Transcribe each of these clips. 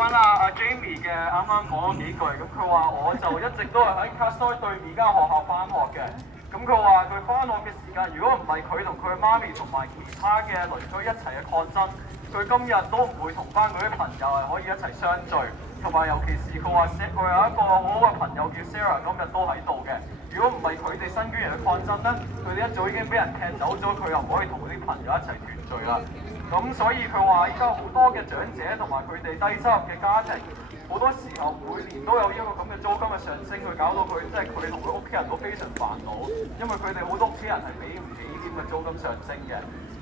翻阿 Jamie 嘅啱啱講咗幾句，咁佢話我就一直都係喺 Castlereagh 對面間學校翻學嘅。咁佢話佢翻學嘅時間，如果唔係佢同佢媽咪同埋其他嘅鄰居一齊嘅抗爭，佢今日都唔會同翻佢啲朋友係可以一齊相聚。同埋尤其是佢話佢有一個好好嘅朋友叫 Sarah， 今日都喺度嘅。如果唔係佢哋新捐人嘅抗爭咧，佢哋一早已經俾人踢走咗，佢又唔可以同佢啲朋友一齊團聚啦。咁所以佢話依家好多嘅長者同埋佢哋低收入嘅家庭，好多時候每年都有一個咁嘅租金嘅上升，佢搞到佢即係佢同佢屋企人都非常煩惱，因為佢哋好多屋企人係俾唔起呢啲咁嘅租金上升嘅。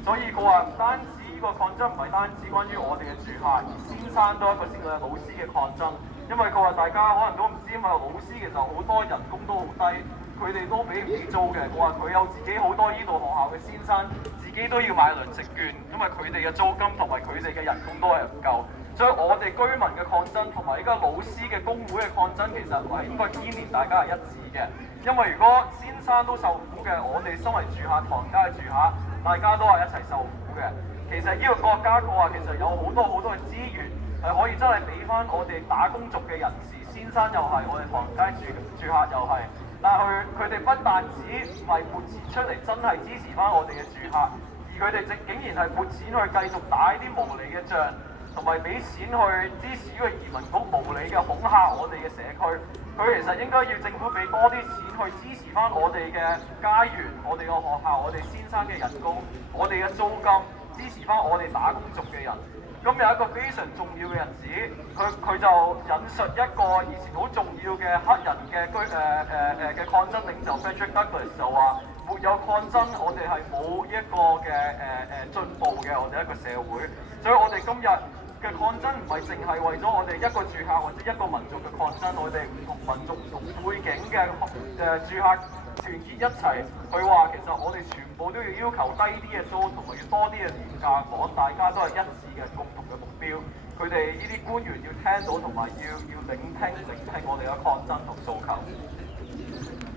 所以佢話唔單止呢個抗爭唔係單止關於我哋嘅住客，而先生都係一個先嘅老師嘅抗爭，因為佢話大家可能都唔知，因為老師其實好多人工都好低。佢哋都俾唔起租嘅，我話佢有自己好多呢度學校嘅先生，自己都要買糧食券，因為佢哋嘅租金同埋佢哋嘅人工都係唔夠，所以我哋居民嘅抗爭同埋依家老師嘅工會嘅抗爭，其實係應該牽連大家係一致嘅，因為如果先生都受苦嘅，我哋身為住客、唐家嘅住客，大家都係一齊受苦嘅。其實呢個國家佢話其實有好多嘅資源係可以真係俾翻我哋打工族嘅人士，先生又係，我哋唐街住客又係。但係佢哋不但止唔係撥錢出嚟，真係支持翻我哋嘅住客，而佢哋竟然係撥錢去繼續打啲無理嘅仗，同埋俾錢去支持呢個移民局無理嘅恐嚇我哋嘅社區。佢其實應該要政府俾多啲錢去支持翻我哋嘅家園、我哋嘅學校、我哋先生嘅人工、我哋嘅租金，支持翻我哋打工族嘅人。咁有一個非常重要嘅日子，佢就引述一個以前好重要嘅黑人嘅抗爭領袖 Frederick Douglass 就話：沒有抗爭，我哋係冇一個嘅進步嘅，我哋一個社會。所以我哋今日嘅抗爭唔係淨係為咗我哋一個住客或者一個民族嘅抗爭，我哋唔同民族、唔同背景嘅住客團結一齊，佢話其實我哋全部都要求低啲嘅租，同埋要多啲嘅廉價房，大家都係一致嘅共同嘅目標。佢哋呢啲官員要聽到，同埋要聆聽我哋嘅抗爭同訴求。